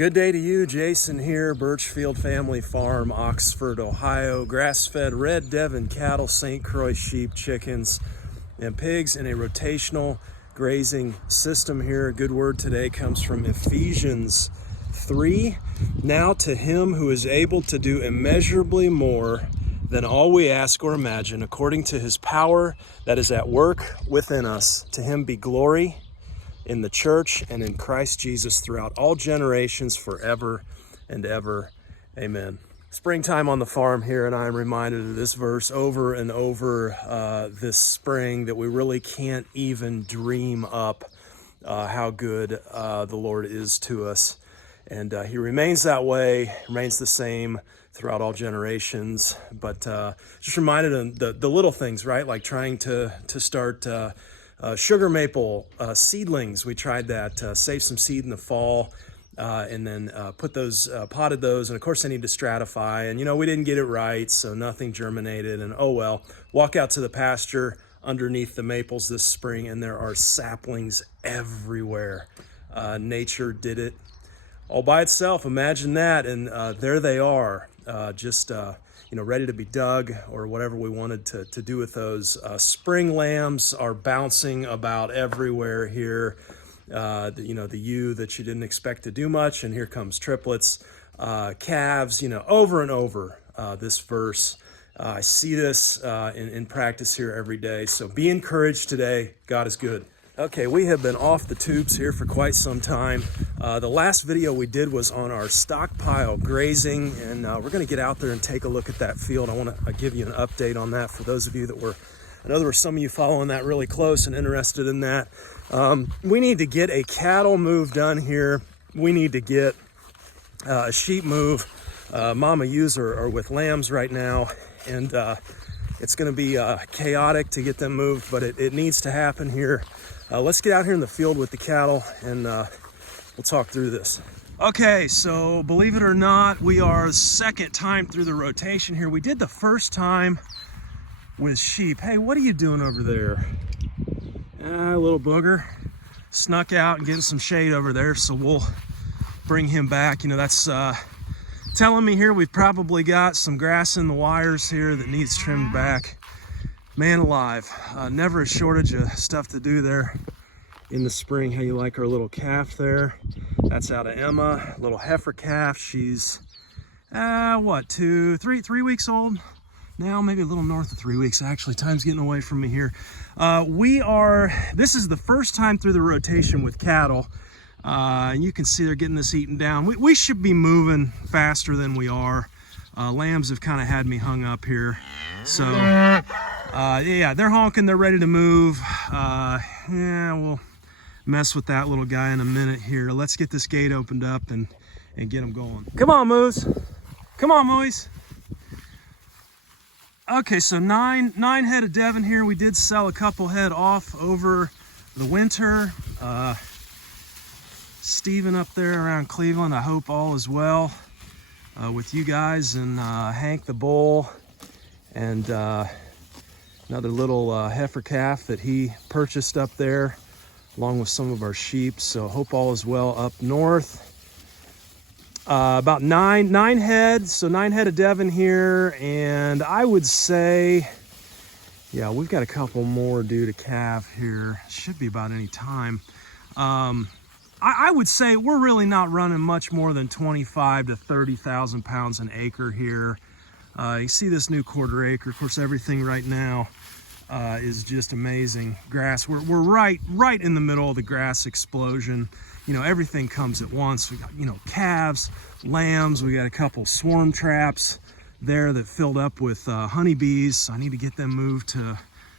Good day to you. Jason here, Birchfield Family Farm, Oxford, Ohio. Grass-fed Red Devon cattle, St. Croix sheep, chickens, and pigs in a rotational grazing system here. Good word today comes from Ephesians 3. Now to him who is able to do immeasurably more than all we ask or imagine, according to his power that is at work within us, to him be glory in the church and in Christ Jesus throughout all generations, forever and ever. Amen. Springtime on the farm here, and I'm reminded of this verse over and over this spring, that we really can't even dream up how good the Lord is to us. And he remains that way, remains the same throughout all generations. But just reminded of the little things, right? Like trying to start sugar maple seedlings. We tried that, save some seed in the fall, and then put those, potted those. And of course they need to stratify, and we didn't get it right, so nothing germinated, and oh well. Walk out to the pasture underneath the maples this spring, and there are saplings everywhere. Nature did it all by itself. Imagine that. And there they are, just ready to be dug, or whatever we wanted to do with those. Spring lambs are bouncing about everywhere here. The ewe that you didn't expect to do much, and here comes triplets. Calves, over and over this verse. I see this in practice here every day. So be encouraged today. God is good. Okay, we have been off the tubes here for quite some time. The last video we did was on our stockpile grazing, and we're going to get out there and take a look at that field. I want to give you an update on that for those of you that I know there were some of you following that really close and interested in that. We need to get a cattle move done here. We need to get a sheep move. Mama ewes are with lambs right now, and it's going to be chaotic to get them moved, but it needs to happen here. Let's get out here in the field with the cattle, and we'll talk through this. Okay, so believe it or not, we are second time through the rotation here. We did the first time with sheep. Hey, what are you doing over there? A little booger. Snuck out and getting some shade over there, so we'll bring him back. That's telling me here we've probably got some grass in the wires here that needs trimmed back. Man alive, never a shortage of stuff to do there in the spring. How you like our little calf there? That's out of Emma, little heifer calf. She's three weeks old now, maybe a little north of 3 weeks actually. Time's getting away from me here. This is the first time through the rotation with cattle, and you can see they're getting this eaten down. We should be moving faster than we are. Lambs have kind of had me hung up here, so yeah, they're honking, they're ready to move. We'll mess with that little guy in a minute here. Let's get this gate opened up and get them going. Come on, Moose. Come on, Moose. Okay, so nine head of Devon here. We did sell a couple head off over the winter. Steven up there around Cleveland, I hope all is well with you guys, and Hank the bull, and another little heifer calf that he purchased up there along with some of our sheep. So hope all is well up north. About nine heads, so 9 head of Devon here, and I would say, yeah, we've got a couple more due to calve here. Should be about any time. I would say we're really not running much more than 25 to 30,000 pounds an acre here. You see this new quarter acre. Of course, everything right now is just amazing. Grass, we're right in the middle of the grass explosion. Everything comes at once. We got, calves, lambs. We got a couple swarm traps there that filled up with honeybees. So I need to get them moved to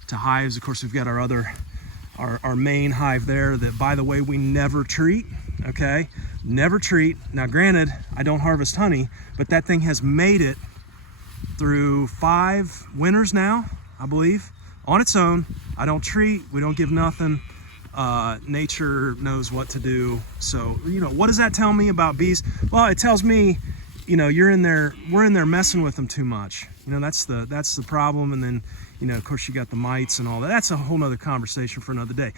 hives. Of course, we've got our main hive there that, by the way, we never treat. Okay, never treat. Now, granted, I don't harvest honey, but that thing has made it through 5 winters now, I believe, on its own. I don't treat. We don't give nothing. Nature knows what to do. So, what does that tell me about bees? Well, it tells me, we're in there messing with them too much. That's the problem. And then, of course, you got the mites and all that. That's a whole nother conversation for another day.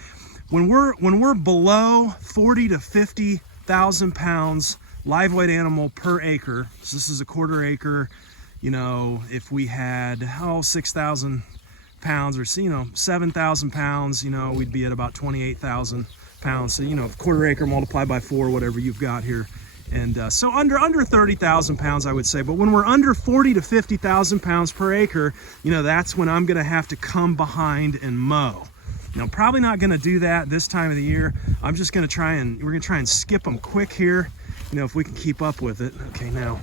When we're below 40 to 50,000 pounds live weight animal per acre. So this is a 1/4 acre. You know, if we had 6,000 pounds, or 7,000 pounds, you know, we'd be at about 28,000 pounds. So, you know, 1/4 acre multiplied by 4, whatever you've got here. And so under 30,000 pounds, I would say. But when we're under 40 to 50,000 pounds per acre, you know, that's when I'm going to have to come behind and mow. Now, probably not going to do that this time of the year. I'm just going to we're going to try and skip them quick here, you know, if we can keep up with it. Okay, now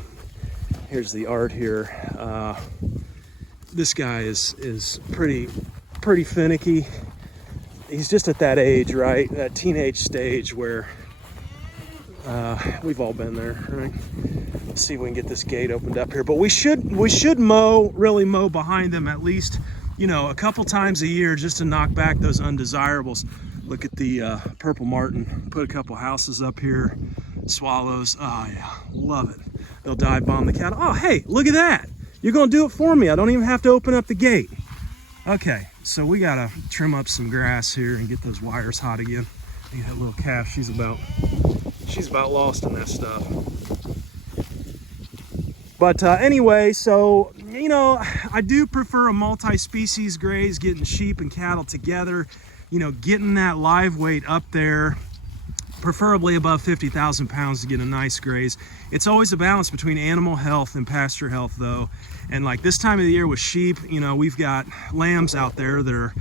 here's the art here. This guy is pretty finicky. He's just at that age, right? That teenage stage where we've all been there, right? Let's see if we can get this gate opened up here. But we should really mow behind them at least, you know, a couple times a year, just to knock back those undesirables. Look at the purple martin. Put a couple houses up here. Swallows. Oh yeah, love it. They'll dive bomb the cattle. Oh hey, look at that. You're gonna do it for me. I don't even have to open up the gate. Okay, so we gotta trim up some grass here and get those wires hot again. Look at that little calf. She's about lost in that stuff. But anyway, so, you know, I do prefer a multi-species graze, getting sheep and cattle together, you know, getting that live weight up there, preferably above 50,000 pounds to get a nice graze. It's always a balance between animal health and pasture health, though. And like this time of the year with sheep, you know, we've got lambs out there that are,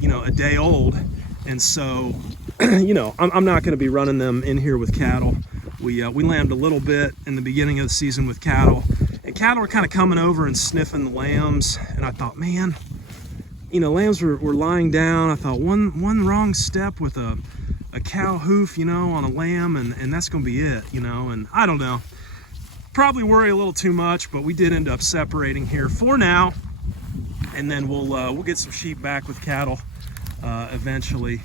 you know, a day old. And so, you know, I'm not going to be running them in here with cattle. We lambed a little bit in the beginning of the season with cattle, and cattle were kind of coming over and sniffing the lambs. And I thought, man, you know, lambs were lying down. I thought one wrong step with a cow hoof, you know, on a lamb, and that's going to be it, you know. And I don't know, probably worry a little too much, but we did end up separating here for now, and then we'll get some sheep back with cattle eventually.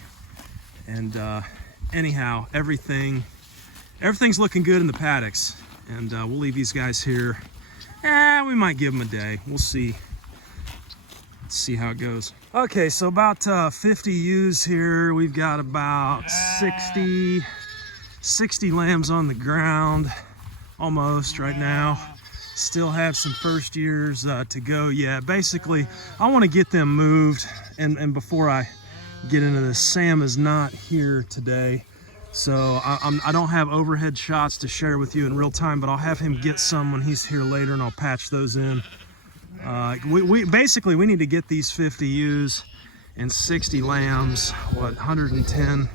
And anyhow, everything's looking good in the paddocks, and we'll leave these guys here. We might give them a day. We'll see. Let's see how it goes. Okay, so about 50 ewes here. We've got about 60 lambs on the ground almost right now. Still have some first years to go yet. Basically, I want to get them moved, and before I get into this, Sam is not here today, so I don't have overhead shots to share with you in real time, but I'll have him get some when he's here later, and I'll patch those in. We basically need to get these 50 ewes and 60 lambs, 110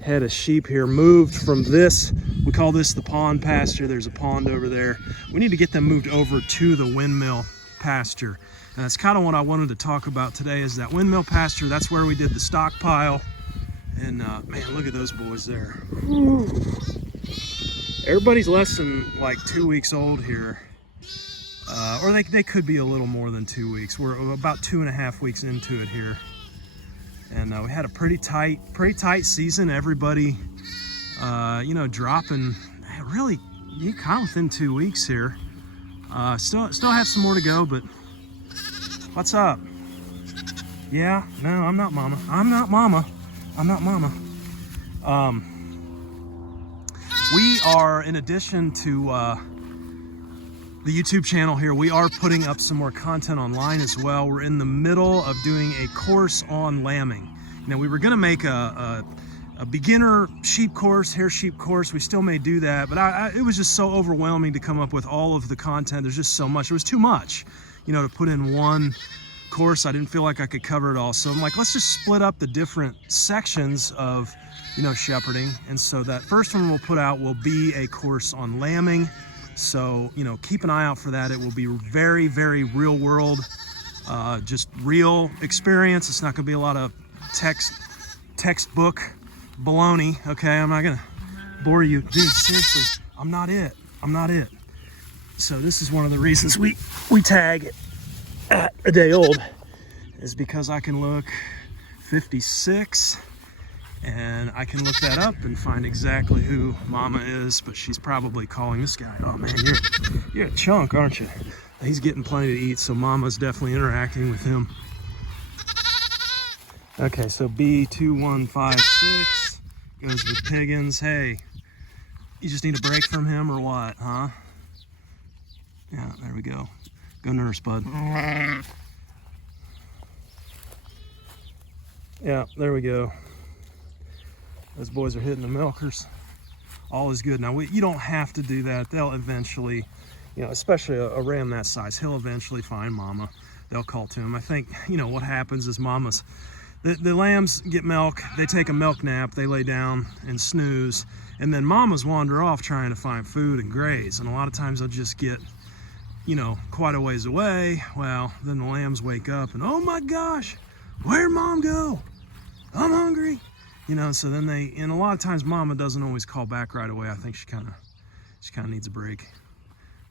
head of sheep here, moved from this. We call this the pond pasture. There's a pond over there. We need to get them moved over to the windmill pasture. And that's kind of what I wanted to talk about today, is that windmill pasture. That's where we did the stockpile. And man, look at those boys there. Whew. Everybody's less than like 2 weeks old here. Or they could be a little more than 2 weeks. We're about 2.5 weeks into it here. And we had a pretty tight season. Everybody, you know, dropping really kind of within 2 weeks here. Still have some more to go, but what's up? Yeah, no, I'm not mama. I'm not mama. We are, in addition to the YouTube channel here, we are putting up some more content online as well. We're in the middle of doing a course on lambing. Now, we were gonna make a beginner sheep course, hair sheep course. We still may do that, but it was just so overwhelming to come up with all of the content. There's just so much. It was too much, you know, to put in one course. I didn't feel like I could cover it all. So I'm like, let's just split up the different sections of, you know, shepherding. And so that first one we'll put out will be a course on lambing. So, you know, keep an eye out for that. It will be very, very real world, just real experience. It's not gonna be a lot of textbook baloney. Okay, I'm not gonna bore you. Dude, seriously, I'm not it. So this is one of the reasons we tag at a day old, is because I can look 56 and I can look that up and find exactly who mama is, but she's probably calling this guy. Oh man, you're a chunk, aren't you? He's getting plenty to eat, so mama's definitely interacting with him. Okay, so B2156 goes with Piggins. Hey, You just need a break from him or what, huh? Yeah, there we go. Go nurse, bud. Yeah, there we go. Those boys are hitting the milkers. All is good. Now, you don't have to do that. They'll eventually, especially a ram that size, he'll eventually find mama. They'll call to him. I think, what happens is the lambs get milk, they take a milk nap, they lay down and snooze, and then mamas wander off trying to find food and graze. And a lot of times they'll just get, quite a ways away. Well, then the lambs wake up and, oh my gosh, where'd mom go? I'm hungry. So then and a lot of times mama doesn't always call back right away. I think she kind of needs a break.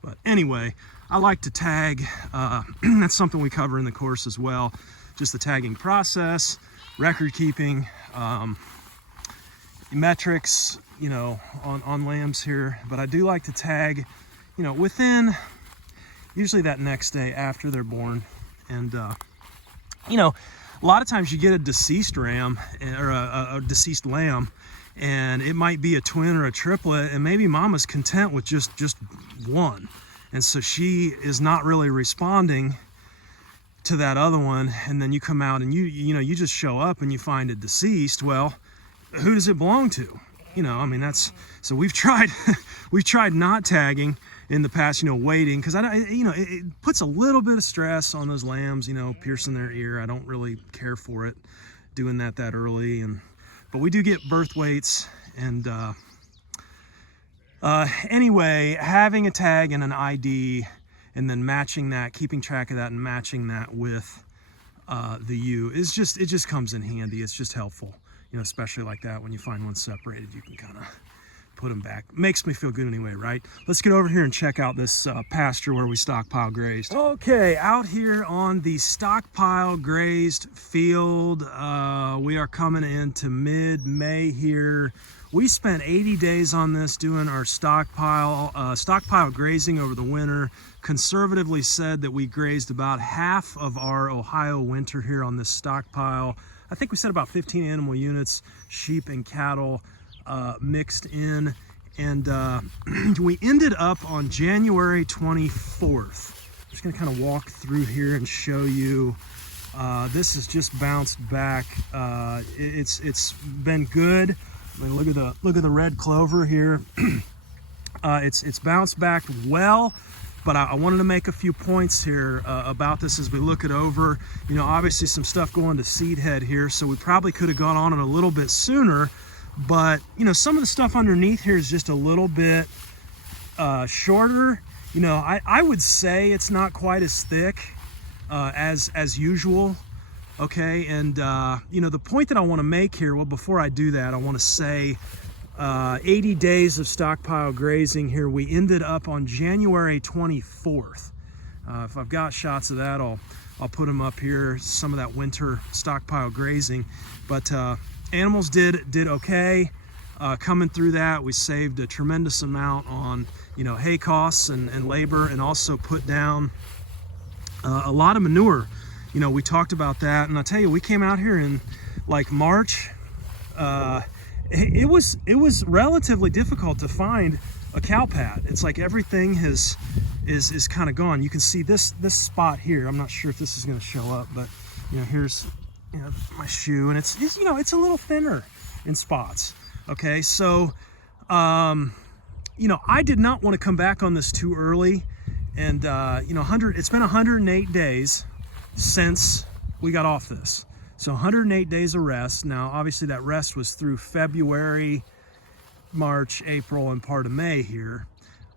But anyway, I like to tag. That's something we cover in the course as well. Just the tagging process, record keeping, metrics, on lambs here. But I do like to tag, within usually that next day after they're born. And, a lot of times you get a deceased ram or a deceased lamb, and it might be a twin or a triplet, and maybe mama's content with just one. And so she is not really responding to that other one, and then you come out and you just show up and you find it deceased. Well, who does it belong to? So we've tried not tagging in the past, waiting, because it puts a little bit of stress on those lambs, piercing their ear. I don't really care for it doing that early, but we do get birth weights, and anyway, having a tag and an ID, and then matching that, keeping track of that, and matching that with the ewe it just comes in handy. It's just helpful, especially like that when you find one separated, you can kind of put them back. Makes me feel good anyway, right? Let's get over here and check out this pasture where we stockpile grazed. Okay, out here on the stockpile grazed field, we are coming into mid-May here. We spent 80 days on this doing our stockpile grazing over the winter. Conservatively said that we grazed about half of our Ohio winter here on this stockpile. I think we said about 15 animal units, sheep and cattle, mixed in, and we ended up on January 24th. I'm just gonna kind of walk through here and show you. This has just bounced back. It's been good. I mean, look at the red clover here. It's bounced back well, but I wanted to make a few points here about this as we look it over. Obviously some stuff going to seed head here, so we probably could have gone on it a little bit sooner. But some of the stuff underneath here is just a little bit shorter. I would say it's not quite as thick as usual. Okay, and the point that I want to make here, well, before I do that, I want to say 80 days of stockpile grazing here. We ended up on January 24th. If I've got shots of that, I'll put them up here, some of that winter stockpile grazing. But animals did okay. Coming through that, we saved a tremendous amount on hay costs and labor, and also put down a lot of manure. We talked about that, and I'll tell you, we came out here in like March. It was relatively difficult to find a cow pad. It's like everything is kind of gone. You can see this spot here. I'm not sure if this is going to show up, but here's my shoe, and it's it's a little thinner in spots. Okay, so I did not want to come back on this too early, and it's been 108 days since we got off this. So 108 days of rest. Now, obviously that rest was through February, March, April, and part of May here.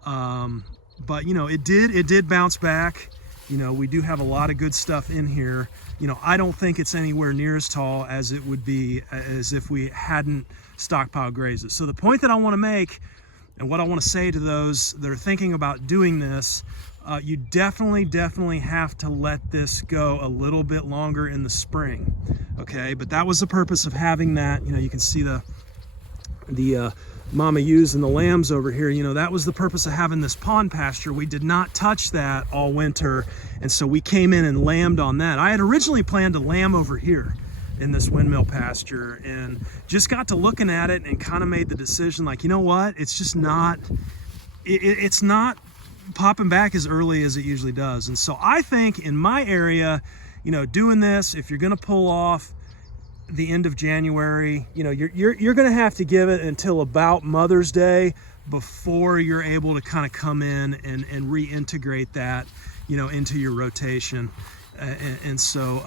But it did bounce back. We do have a lot of good stuff in here. I don't think it's anywhere near as tall as it would be as if we hadn't stockpile grazed it. So the point that I want to make, and what I want to say to those that are thinking about doing this, you definitely have to let this go a little bit longer in the spring. Okay, but that was the purpose of having that. You can see the mama ewes and the lambs over here. That was the purpose of having this pond pasture. We did not touch that all winter, and so we came in and lambed on that. I had originally planned to lamb over here, in this windmill pasture, and just got to looking at it and kind of made the decision, like, you know what, it's just not, it's not popping back as early as it usually does. And so I think in my area, you know, doing this, if you're going to pull off the end of January, you know, you're going to have to give it until about Mother's Day before you're able to kind of come in and reintegrate that, you know, into your rotation. And so,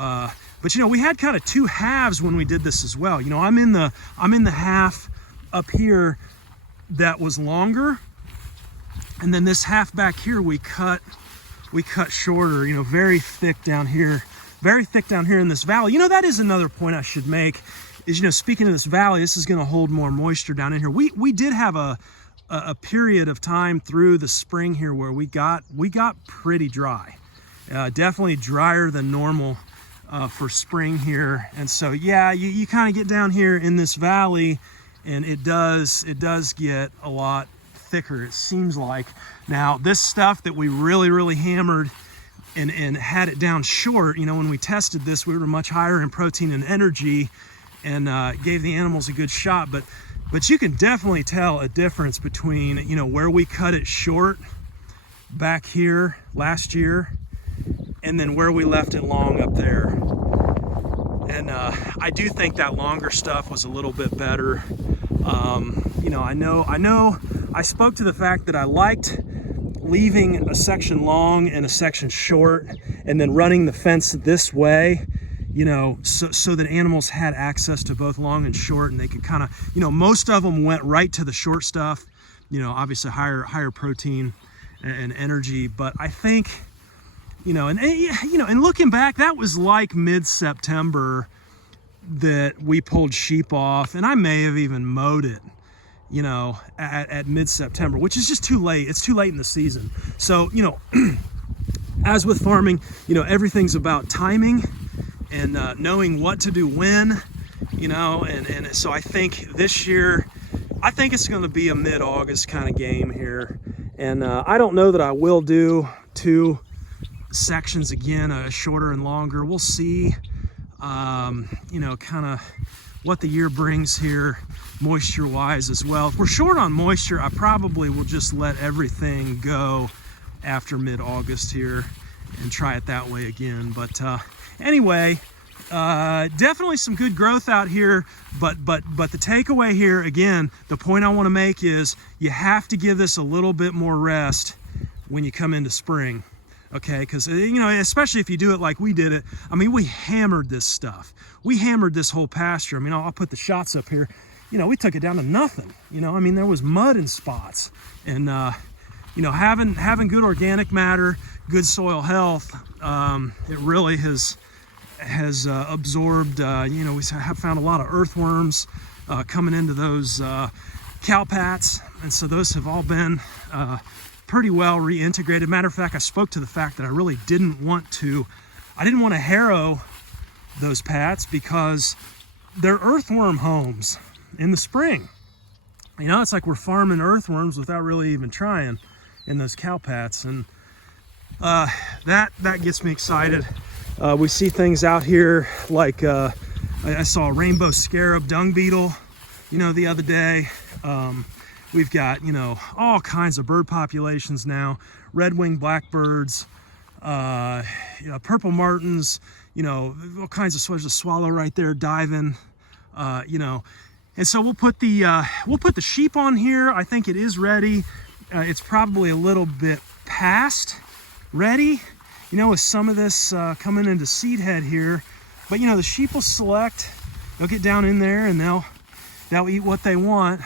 but you know, we had kind of two halves when we did this as well. You know, I'm in the half up here that was longer, and then this half back here we cut shorter. You know, very thick down here in this valley. You know, that is another point I should make. Is, you know, speaking of this valley, this is going to hold more moisture down in here. We did have a period of time through the spring here where we got pretty dry. Definitely drier than normal for spring here. And so, yeah, you kind of get down here in this valley, and it does get a lot thicker, it seems like. Now, this stuff that we really hammered and had it down short, you know, when we tested this, we were much higher in protein and energy, and gave the animals a good shot. But you can definitely tell a difference between, you know, where we cut it short back here last year and then where we left it long up there. And I do think that longer stuff was a little bit better. You know, I know I spoke to the fact that I liked leaving a section long and a section short, and then running the fence this way, you know, so that animals had access to both long and short, and they could kind of, you know, most of them went right to the short stuff, you know, obviously higher protein and energy. But I think, you know, and looking back, that was like mid-September that we pulled sheep off, and I may have even mowed it, you know, at mid-September, which is just too late. It's too late in the season. So, you know, as with farming, you know, everything's about timing and knowing what to do when, you know, and so I think this year, I think it's going to be a mid-August kind of game here. And I don't know that I will do two sections again, shorter and longer. We'll see, you know, kind of what the year brings here moisture wise as well. If we're short on moisture, I probably will just let everything go after mid-August here and try it that way again. But anyway, definitely some good growth out here, but the takeaway here, again, the point I want to make is you have to give this a little bit more rest when you come into spring. Okay, because, you know, especially if you do it like we did it. I mean, we hammered this stuff. We hammered this whole pasture. I mean, I'll put the shots up here. You know, we took it down to nothing. You know, I mean, there was mud in spots. And, you know, having good organic matter, good soil health, it really has absorbed, you know, we have found a lot of earthworms coming into those cow pats. And so those have all been pretty well reintegrated. Matter of fact, I spoke to the fact that I really didn't want to harrow those pats because they're earthworm homes in the spring. You know, it's like we're farming earthworms without really even trying in those cow pats. And that gets me excited. We see things out here like I saw a rainbow scarab dung beetle, you know, the other day. We've got, you know, all kinds of bird populations now, red-winged blackbirds, you know, purple martins, you know, all kinds of sorts of swallow right there diving, you know. And so we'll put the sheep on here. I think it is ready. It's probably a little bit past ready, you know, with some of this coming into seed head here. But, you know, the sheep will select, they'll get down in there and they'll eat what they want.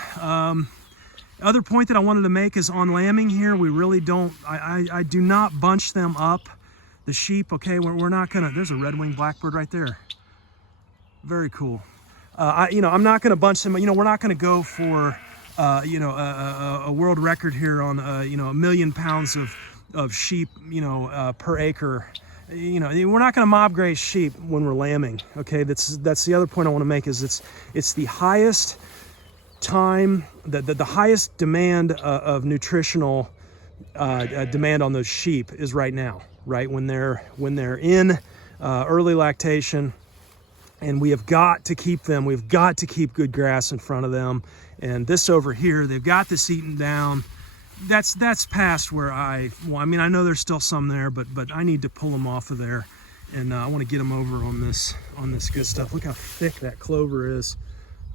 Other point that I wanted to make is on lambing here, we really don't, I do not bunch them up, the sheep, okay? We're not gonna, there's a red-winged blackbird right there. Very cool. You know, I'm not gonna bunch them, you know, we're not gonna go for, you know, a world record here on, you know, 1 million pounds of sheep, you know, per acre. You know, we're not gonna mob graze sheep when we're lambing, okay? That's the other point I wanna make is it's the highest time, the highest demand of nutritional demand on those sheep is right now, right? When they're in early lactation And we have got to keep them. We've got to keep good grass in front of them. And this over here, they've got this eaten down. That's past where I know there's still some there, but I need to pull them off of there. And I want to get them over on this good stuff. Look how thick that clover is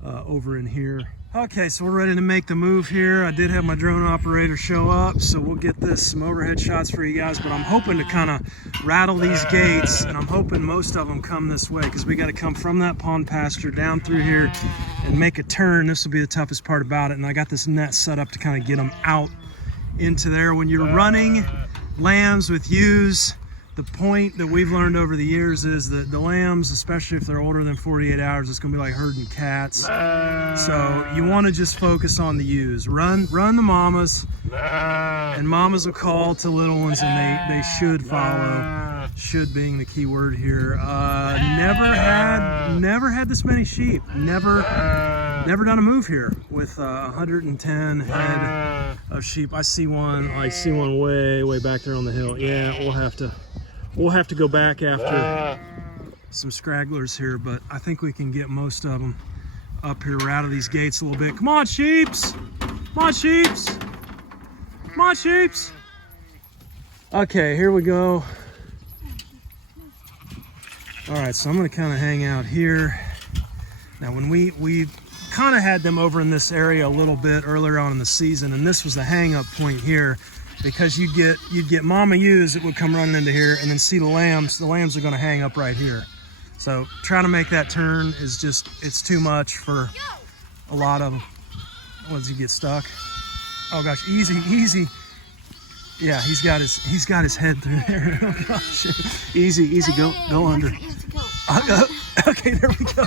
over in here. Okay, so we're ready to make the move here. I did have my drone operator show up, so we'll get some overhead shots for you guys, but I'm hoping to kind of rattle these gates, and I'm hoping most of them come this way, because we got to come from that pond pasture down through here and make a turn. This will be the toughest part about it, and I got this net set up to kind of get them out into there. When you're running lambs with ewes, the point that we've learned over the years is that the lambs, especially if they're older than 48 hours, it's going to be like herding cats. So you want to just focus on the ewes. Run the mamas, and mamas will call to little ones, and they should follow. Should being the key word here. Never had this many sheep. Never done a move here with 110 head of sheep. I see one way back there on the hill. Yeah, we'll have to go back after some scragglers here, but I think we can get most of them up here. We're out of these gates a little bit. Come on, sheeps! Come on, sheeps! Come on, sheeps! Okay, here we go. All right, so I'm gonna kind of hang out here. Now, when we kind of had them over in this area a little bit earlier on in the season, and this was the hang-up point here, because you'd get mama ewes that would come running into here, and then see the lambs. The lambs are going to hang up right here. So trying to make that turn is it's too much for a lot of them. What, does he get stuck? Oh gosh, easy. Yeah, he's got his head through there. Oh gosh, easy, go under. Okay, there we go.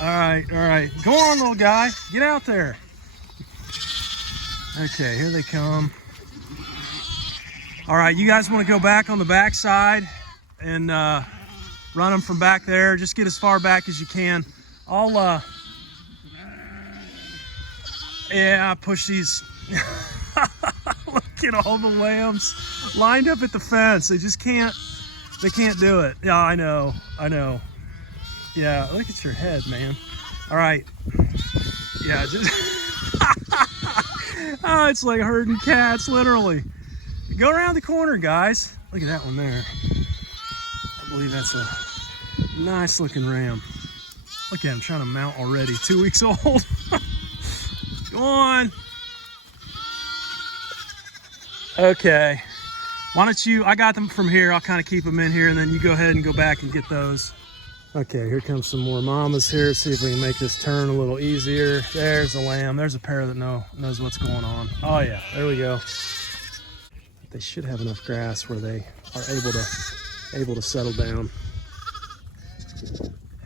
All right, go on, little guy, get out there. Okay, here they come. All right, you guys want to go back on the back side and run them from back there. Just get as far back as you can. I'll push these. Look at all the lambs lined up at the fence. They can't do it. Yeah, I know. Yeah, look at your head, man. All right. Yeah, just oh, it's like herding cats, literally. Go around the corner, guys. Look at that one there. I believe that's a nice looking ram. Look at him trying to mount already. 2 weeks old. Go on. Okay. Why don't you, I got them from here. I'll kind of keep them in here, and then you go ahead and go back and get those. Okay, here comes some more mamas here. Let's see if we can make this turn a little easier. There's a lamb. There's a pair that knows what's going on. Oh yeah, there we go. They should have enough grass where they are able to settle down.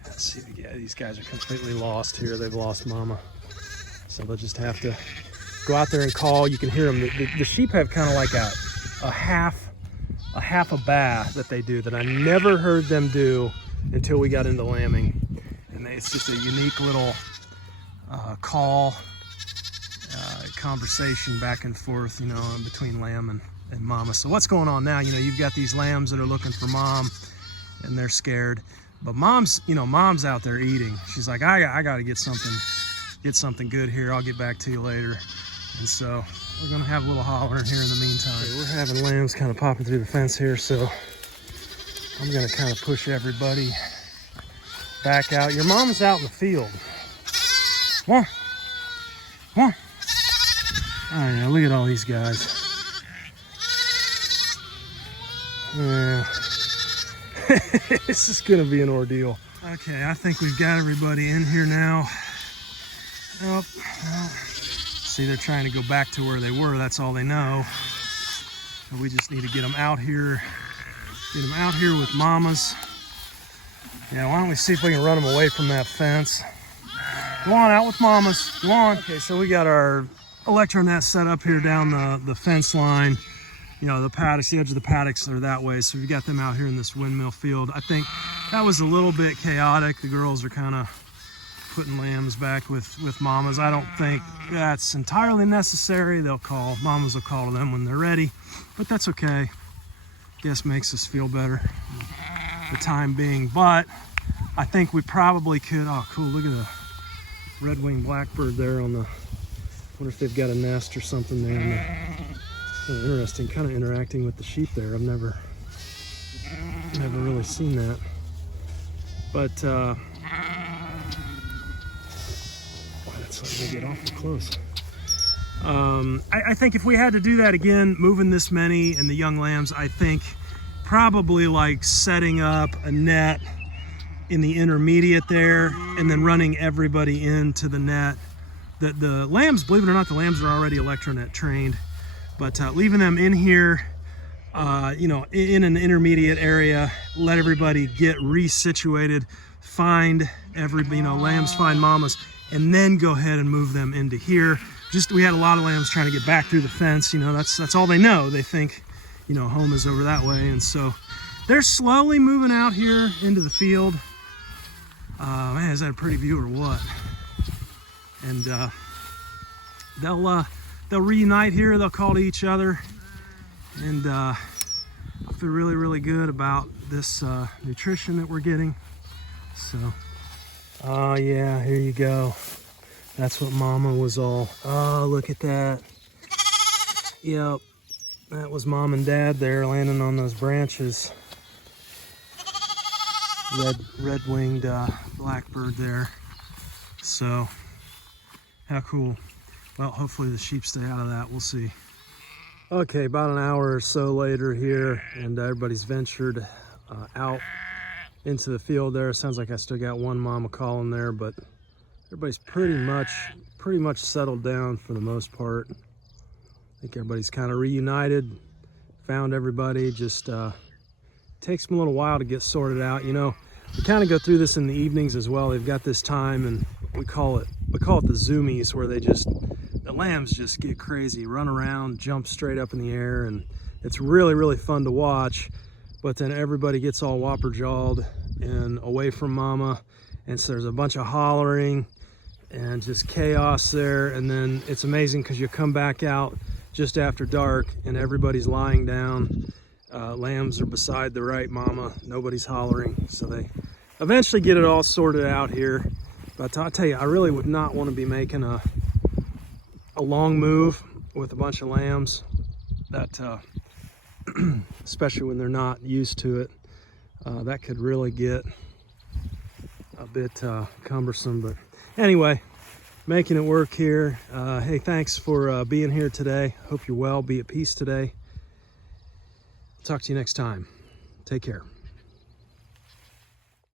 Let's see. Yeah, these guys are completely lost here. They've lost mama, so they'll just have to go out there and call. You can hear them. The sheep have kind of like a half a bath that they do that I never heard them do until we got into lambing, and it's just a unique little call, conversation back and forth, between lamb and mama. So what's going on now? You've got these lambs that are looking for mom, and they're scared, but mom's out there eating. She's like, I got to get something good here. I'll get back to you later. And so we're gonna have a little hollering here in the meantime. Okay, we're having lambs kind of popping through the fence here, so I'm gonna kind of push everybody back out. Your mom's out in the field. Come on. Oh yeah, look at all these guys. Yeah. This is gonna be an ordeal. Okay, I think we've got everybody in here now. Oh, well, see, they're trying to go back to where they were. That's all they know. So we just need to get them out here. Get them out here with mamas. Yeah, why don't we see if we can run them away from that fence. Go on, out with mamas. Go on. Okay, so we got our electro net set up here down the fence line. The paddocks, the edge of the paddocks are that way. So we got them out here in this windmill field. I think that was a little bit chaotic. The girls are kind of putting lambs back with mamas. I don't think that's entirely necessary. Mamas will call to them when they're ready, but that's okay. Guess makes us feel better. the time being. But I think we probably could. Oh, cool! Look at the red-winged blackbird there on the. Wonder if they've got a nest or something there. Interesting, kind of interacting with the sheep there. I've never really seen that. But boy, that's letting me get awful close. I think if we had to do that again, moving this many and the young lambs, I think probably like setting up a net in the intermediate there and then running everybody into the net. The lambs, believe it or not, the lambs are already electronet trained, but leaving them in here, you know, in an intermediate area, let everybody get resituated, find lambs find mamas, and then go ahead and move them into here. We had a lot of lambs trying to get back through the fence. You know, that's all they know. They think, you know, home is over that way, and so they're slowly moving out here into the field. Man, is that a pretty view or what? And they'll reunite here. They'll call to each other, and I feel really, really good about this nutrition that we're getting. So, oh yeah, here you go. That's what Mama was all. Oh, look at that. Yep, that was Mom and Dad there landing on those branches. Red-winged blackbird there. So, how cool. Well, hopefully the sheep stay out of that. We'll see. Okay, about an hour or so later here, and everybody's ventured out into the field there. Sounds like I still got one mama calling there, but everybody's pretty much settled down for the most part. I think everybody's kind of reunited, found everybody. Just takes them a little while to get sorted out. You know, we kind of go through this in the evenings as well. They've got this time, and we call it the zoomies, where the lambs just get crazy, run around, jump straight up in the air, and it's really, really fun to watch. But then everybody gets all whopper-jawed and away from mama, and so there's a bunch of hollering and just chaos there. And then it's amazing because you come back out just after dark and everybody's lying down. Lambs are beside the right mama, nobody's hollering, so they eventually get it all sorted out here. But I'll tell you, I really would not want to be making a long move with a bunch of lambs, that especially when they're not used to it. That could really get a bit cumbersome, but anyway, making it work here. Hey, thanks for being here today. Hope you're well. Be at peace today. Talk to you next time. Take care.